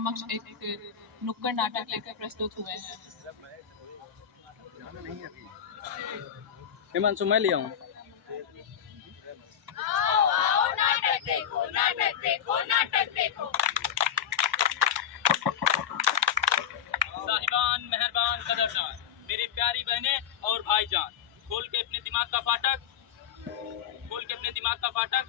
समक्ष एक नुक्कड़ नाटक लेकर प्रस्तुत हुए हैं। हिमांशु मैं लिया हूँ। आओ आओ नाटक देखो, नाटक देखो, नाटक देखो। साहिबान, मेहरबान, कदरदान, मेरी प्यारी बहनें और भाईजान, खोल के अपने दिमाग का फाटक, खोल के अपने दिमाग का फाटक,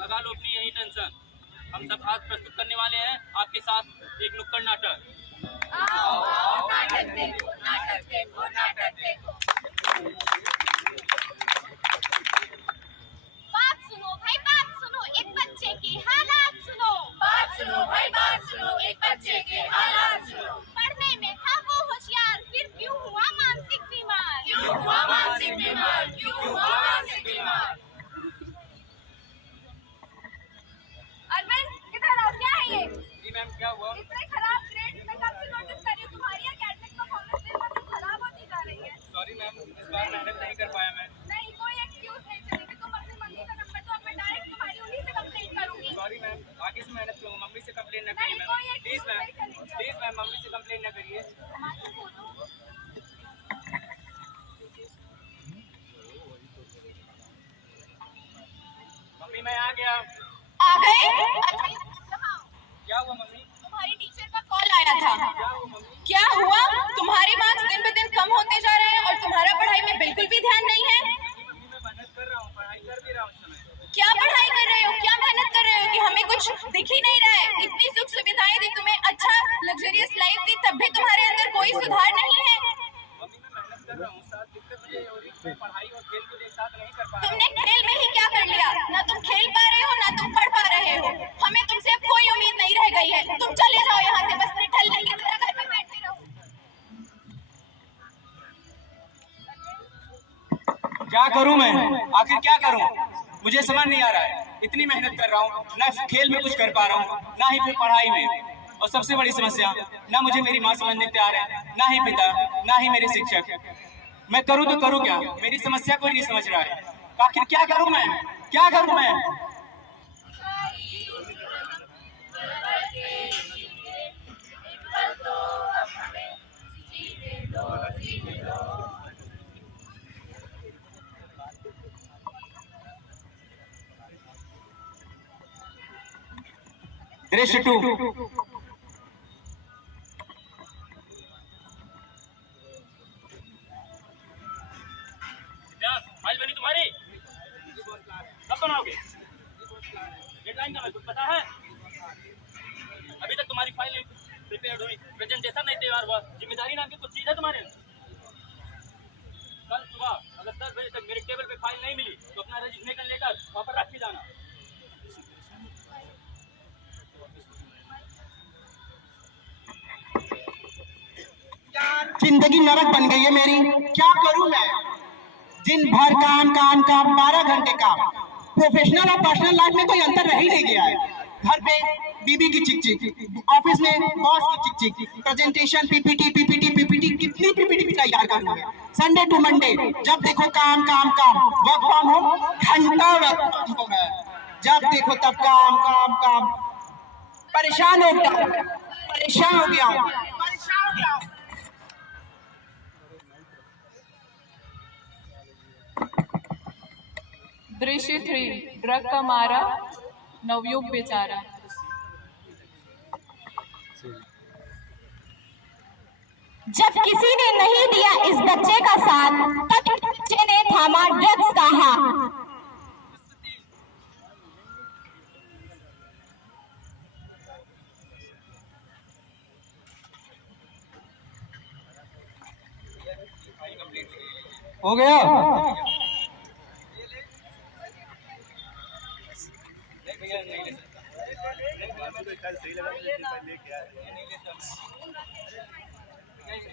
लगा लो अपनी यही टेंशन। हम सब आज प्रस्तुत करने वाले हैं आपके साथ एक नुक्कड़ नाटक। आओ आओ नाटक देखो, नाटक देखो, नाटक देखो। बात सुनो भाई, बात सुनो, एक बच्चे के हालात सुनो। बात सुनो भाई, बात सुनो, एक बच्चे के हालात सुनो। पढ़ने में था वो होशियार, फिर क्यों हुआ मानसिक बीमार? क्यों हुआ मानसिक बीमार? क्यों हुआ मानसिक बीमार? अरविंद, इधर आओ, क्या है ये? जी मैम, क्या हुआ? इतने खराब ग्रेड मैं कब से नोटिस कर रही हूँ। तुम्हारी एकेडमिक परफॉर्मेंस दिन ब दिन खराब होती जा रही है। सॉरी मैम, इस बार मेहनत नहीं कर पाया मैं। नहीं, कोई एक्सक्यूज नहीं चलेगी। तुम अपनी मम्मी का नंबर दो, अब मैं डायरेक्ट तुम्हारी उन्हीं से कंप्लेंट करूंगी। सॉरी मैम, आगे से मेहनत करूँगा, मम्मी से कंप्लेन न नहीं, करिए कोई मैम। प्लीज excuse मैम, नहीं चलेगी। प्लीज मैम, मम्मी से कंप्लेन न करिए। माता बोलो। मम्मी मैं आ गया। आ गए? क्या हुआ मम्मी? तुम्हारी टीचर का कॉल आया था। क्या हुआ मम्मी? क्या हुआ? तुम्हारे मार्क्स दिन ब दिन कम होते जा रहे हैं और तुम्हारा पढ़ाई में बिल्कुल भी ध्यान नहीं है। मम्मी मैं मेहनत कर रहा हूँ, पढ़ाई कर भी रहा हूँ इस समय। क्या पढ़ाई कर रहे हो? क्या मेहनत कर रहे हो कि हमें कुछ दिख ही नहीं रहा है? इतनी सुख सुविधाएं दी तुम्हें, अच्छा लग्जरियस लाइफ दी, तब भी तुम्हारे अंदर कोई सुधार नहीं है। मम्मी मैं मेहनत कर रहा हूँ, साथ दिक्कत मुझे हो रही है, पढ़ाई और खेल को एक साथ नहीं कर पा रहा हूँ। तुमने खेल में ही क्या कर लिया? ना तुम खेल पा रहे हो, ना तुम पढ़ पा रहे हो। हमें तुमसे अब कोई उम्मीद नहीं रह गई है। तुम चले जाओ यहाँ से, बस निठल्ले की तरह घर में बैठे रहो। क्या करूं मैं? आखिर क्या करूं? मुझे समझ नहीं आ रहा है। इतनी मेहनत कर रहा हूं, ना खेल में कुछ कर पा रहा हूं, ना ही फिर पढ़ाई में। और सबसे बड़ी समस्या, ना मुझे मेरी माँ समझने तैयार है, ना ही पिता, ना ही मेरे शिक्षक। मैं करूं तो करूं क्या? मेरी समस्या कोई नहीं समझ रहा है। आखिर क्या करूं मैं? क्या करूं मैं? दृश्य 2। फाइल बनी तुम्हारी? कब बनाओगे? डेडलाइन का कुछ पता है? अभी तक तुम्हारी फाइल प्रिपेयर हुई, प्रेजेंटेशन नहीं तैयार हुआ। जिम्मेदारी नाम की कुछ चीज है तुम्हारे? कल सुबह अगर 10 बजे तक मेरे टेबल पे फाइल नहीं मिली तो अपना रजिस्ट्रेशन लेकर वहाँ पर रख के जाना। जिंदगी नरक बन गई है मेरी। क्या करूं मैं? दिन भर काम काम काम, 12 घंटे काम। प्रोफेशनल और पर्सनल लाइफ में कोई अंतर रह ही नहीं गया है। घर पे बीबी की चिक चिक, ऑफिस में बॉस की चिक चिक, प्रेजेंटेशन, पीपीटी पीपीटी पीपीटी, कितनी पीपीटी तैयार करूंगा? संडे टू मंडे जब देखो काम काम काम, वर्क फ्रॉम होम घंटा वर्क फ्रॉम होम है। जब देखो तब काम काम काम। परेशान हो गया हूं, परेशान हो गया हूं, परेशान हो गया हूं। दृश्य 3, ड्रग का मारा, नवयुग बेचारा। जब किसी ने नहीं दिया इस बच्चे का साथ, तब इस बच्चे ने थामा ड्रग्स का हाथ। हो गया?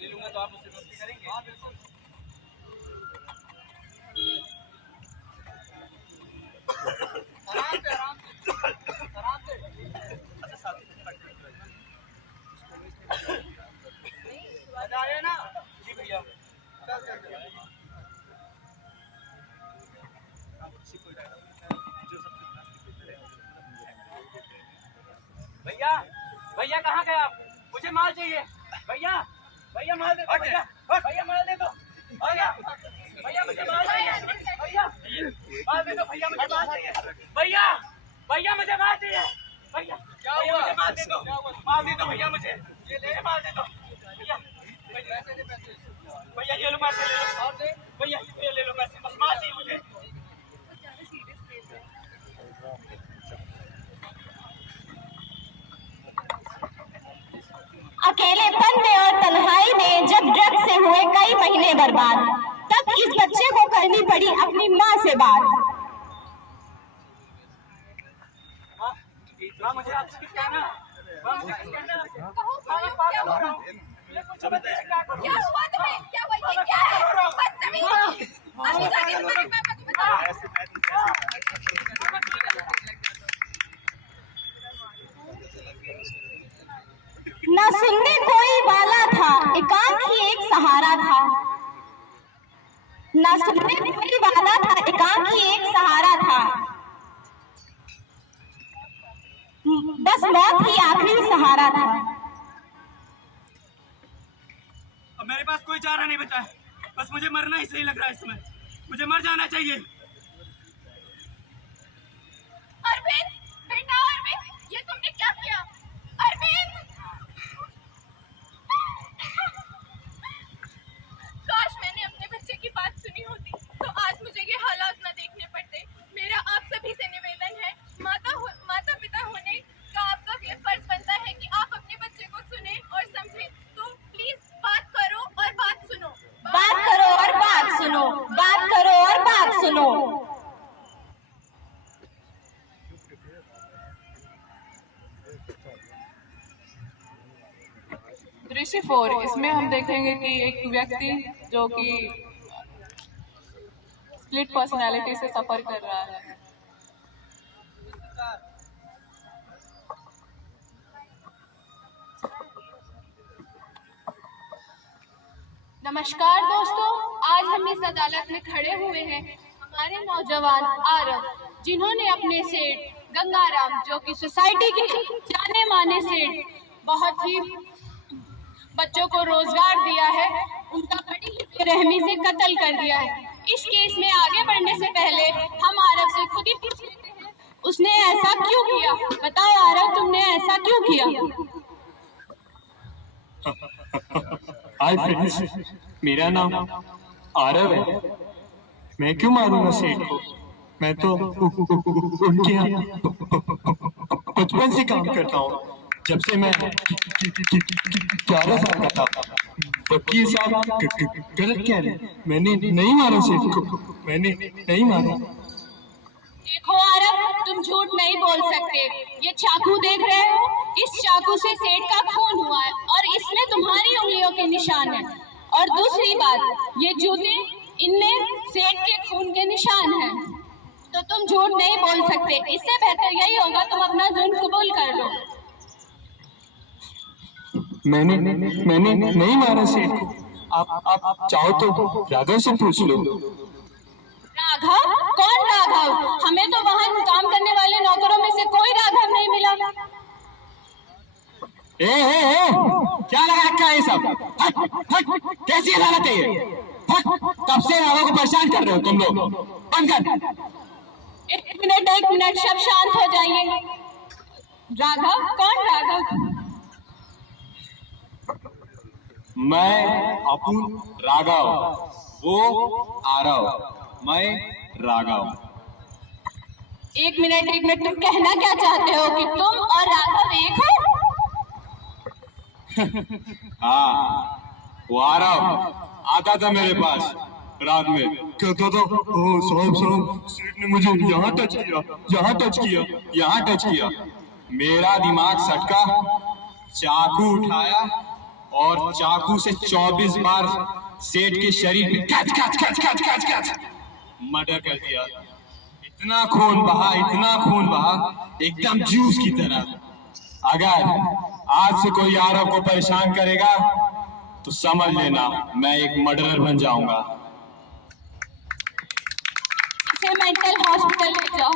ले लूंगा तो आप मुझसे दोस्ती करेंगे? हाँ बिल्कुल। आराम से आराम से आराम से। बता रहे ना? जी भैया। चल चल चल। भैया भैया कहाँ मुझे माल चाहिए भैया, भैया माल दे दो भैया, भैया माल दे दो भैया, भैया मुझे माल चाहिए भैया, माल दे दो भैया, मुझे माल चाहिए भैया, भैया मुझे माल चाहिए भैया, भैया मुझे माल दे दो भैया, मुझे माल दे दो भैया, भैया ये लो पैसे ले लो भैया, ये ले लो पैसे, बस माल चाहिए मुझे। अकेलेपन में और तन्हाई में जब ड्रग्स से हुए कई महीने बर्बाद, तब इस बच्चे को करनी पड़ी अपनी माँ से बात। मुझे आपसे कुछ कहना, क्या हुआ तुम्हें? क्या हुआ? ये क्या है? बदतमीज! अभी जाके तुम्हारे पापा को बताओ। न सुनने कोई वाला था, एकांत ही एक सहारा था। न सुनने कोई वाला था, एकांत ही एक सहारा था। बस मौत ही आखिरी सहारा था। अब मेरे पास कोई चारा नहीं बचा है, बस मुझे मरना ही सही लग रहा है इस समय, मुझे मर जाना चाहिए। अरविंद, बेटा अरविंद, ये तुमने क्या किया? अरविंद, काश मैंने अपने बच्चे की बात सुनी होती तो आज मुझे ये हालात न देखने पड़ते। मेरा आप सभी से निवेदन है, माता पिता होने का आपका ये फर्ज बनता है कि आप अपने बच्चे को सुने और समझे। तो प्लीज बात करो और बात सुनो, बात करो और बात सुनो, बात करो और बात सुनो। दृश्य 4, इसमें हम देखेंगे कि एक व्यक्ति जो कि स्प्लिट पर्सनालिटी से सफर कर रहा है। नमस्कार दोस्तों, आज हम इस अदालत में खड़े हुए हैं हमारे नौजवान आरव, जिन्होंने अपने सेठ गंगाराम, जो कि सोसाइटी के जाने माने सेठ, बहुत ही बच्चों को रोजगार दिया है, उनका बड़ी ही बेरहमी से कत्ल कर दिया है। इस केस में आगे बढ़ने से पहले हम आरव से खुद ही पूछ लेते हैं, उसने ऐसा क्यों किया? बताओ आरव, तुमने ऐसा क्यों किया? हाय फ्रेंड्स, मेरा नाम आरव है। मैं क्यों मारूंगा सेठ को? मैं तो उनके यहाँ बचपन से काम करता हूँ, जब से मैं 11 साल का था। वकील साहब गलत कह रहे हैं, मैंने नहीं मारा सेठ को, मैंने नहीं मारा। देखो आरव, तुम झूठ नहीं बोल सकते। ये चाकू देख रहे हो, इस चाकू से सेठ का खून हुआ है और इसमें तुम्हारी उंगलियों के निशान हैं। और दूसरी बात, ये जूते, इनमें सेठ के खून के निशान हैं। तो तुम झूठ नहीं बोल सकते। इससे बेहतर यही होगा तुम अपना जुर्म कबूल कर लो। मैंने नहीं मारा सेठ को। आप चाहो तो राघव से पूछ लो। राघव? कौन राघव? हमें तो वहाँ काम करने वाले नौकरों में से कोई राघव नहीं मिला। ए, क्या लगा रखा है ये सब? हट, हट, कैसी अदालत है ये? हट, कब से राघव को परेशान कर रहे हो तुम लोग? बंद कर। एक मिनट, सब शांत हो जाइए। राघव? कौन राघव? मैं अपुन राघव, वो आरव, मैं राघव। एक मिनट, तुम कहना क्या चाहते हो कि तुम और राघव एक हो? हाँ, वो आरव आता था मेरे पास रात में, कहता था साहब सेठ ने मुझे यहाँ टच किया। मेरा दिमाग सटका, चाकू उठाया और चाकू से 24 बार सेठ के शरीर पे कच मर्डर कर दिया। इतना खून बहा, एकदम जूस की तरह। अगर आज से कोई आरव को परेशान करेगा तो समझ लेना मैं एक मर्डरर बन जाऊंगा। इसे मेंटल हॉस्पिटल ले जाओ।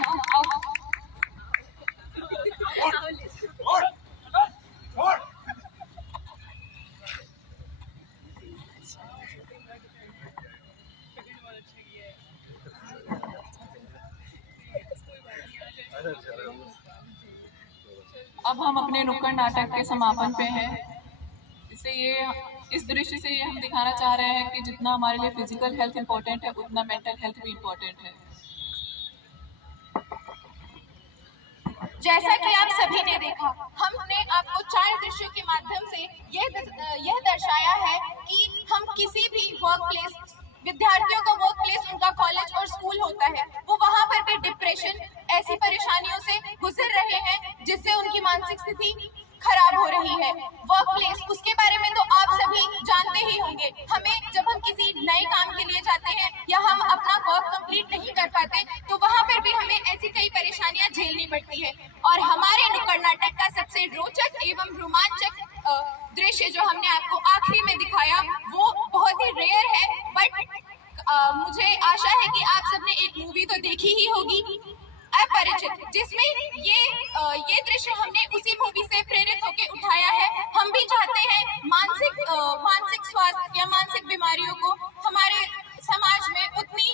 हम अपने नुक्कड़ नाटक के समापन पे हैं। इस दृश्य से ये हम दिखाना चाह रहे हैं कि जितना हमारे लिए फिजिकल हेल्थ इम्पोर्टेंट है, उतना मेंटल हेल्थ भी इम्पोर्टेंट है। जैसा कि आप सभी ने देखा, हमने आपको 4 दृश्यों के माध्यम से यह दर्शाया है कि हम किसी भी वर्क प्लेस, विद्यार्थियों का वर्क प्लेस उनका कॉलेज और स्कूल होता है, वो वहाँ पर भी डिप्रेशन, ऐसी परेशानियों से गुजर रहे हैं जिससे उनकी मानसिक स्थिति खराब हो रही है। वर्क प्लेस, उसके बारे में तो आप सभी जानते ही होंगे। हमें जब हम किसी नए काम के लिए जाते हैं या हम अपना वर्क कंप्लीट नहीं कर पाते, तो वहाँ पर भी हमें ऐसी कई परेशानियां झेलनी पड़ती है। और हमारे नुक्कड़ नाटक का सबसे रोचक एवं रोमांचक दृश्य जो हमने आपको आखिरी में दिखाया, वो बहुत ही रेयर है, बट मुझे आशा है कि आप सबने एक मूवी तो देखी ही होगी, अपरिचित, जिसमें ये दृश्य हमने उसी मूवी से प्रेरित होकर उठाया है। हम भी चाहते हैं मानसिक स्वास्थ्य या मानसिक बीमारियों को हमारे समाज में उतनी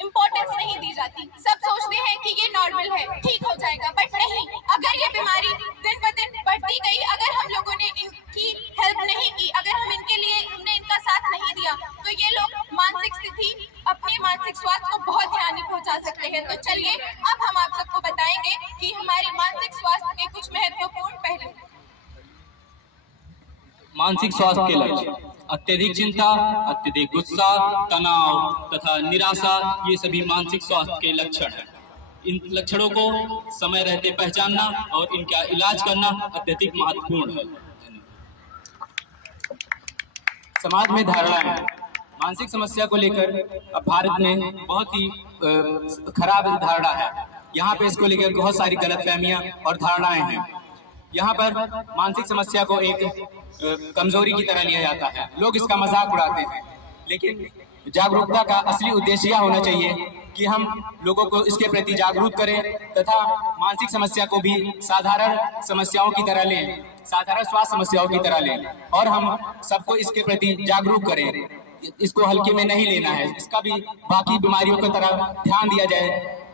इम्पोर्टेंस नहीं दी जाती। सब सोचते हैं कि ये नॉर्मल है, ठीक हो जाएगा, बट नहीं। अगर ये बीमारी दिन ब दिन बढ़ती गई, अगर हम लोगों ने इनकी हेल्प नहीं की, अगर हमने इनका साथ नहीं दिया, तो ये लोग मानसिक स्थिति, अपने मानसिक स्वास्थ्य को बहुत हानि पहुंचा सकते हैं। तो चलिए अब हम आप सबको बताएंगे कि हमारे मानसिक स्वास्थ्य के कुछ महत्वपूर्ण पहलू। मानसिक स्वास्थ्य के लक्षण: अत्यधिक चिंता, अत्यधिक गुस्सा, तनाव तथा निराशा, ये सभी मानसिक स्वास्थ्य के लक्षण हैं। इन लक्षणों को समय रहते पहचानना और इनका इलाज करना अत्यधिक महत्वपूर्ण है। समाज में धारणाएं: मानसिक समस्या को लेकर अब भारत में बहुत ही खराब धारणा है। यहाँ पे इसको लेकर बहुत सारी गलतफहमियां और धारणाएं हैं। यहाँ पर मानसिक समस्या को एक कमजोरी की तरह लिया जाता है, लोग इसका मजाक उड़ाते हैं। लेकिन जागरूकता का असली उद्देश्य यह होना चाहिए कि हम लोगों को इसके प्रति जागरूक करें तथा मानसिक समस्या को भी साधारण समस्याओं की तरह लें, साधारण स्वास्थ्य समस्याओं की तरह लें, और हम सबको इसके प्रति जागरूक करें। इसको हल्के में नहीं लेना है, इसका भी बाकी बीमारियों की तरह ध्यान दिया जाए,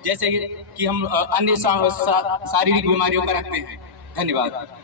जैसे कि हम अन्य शारीरिक बीमारियों का रखते हैं। धन्यवाद।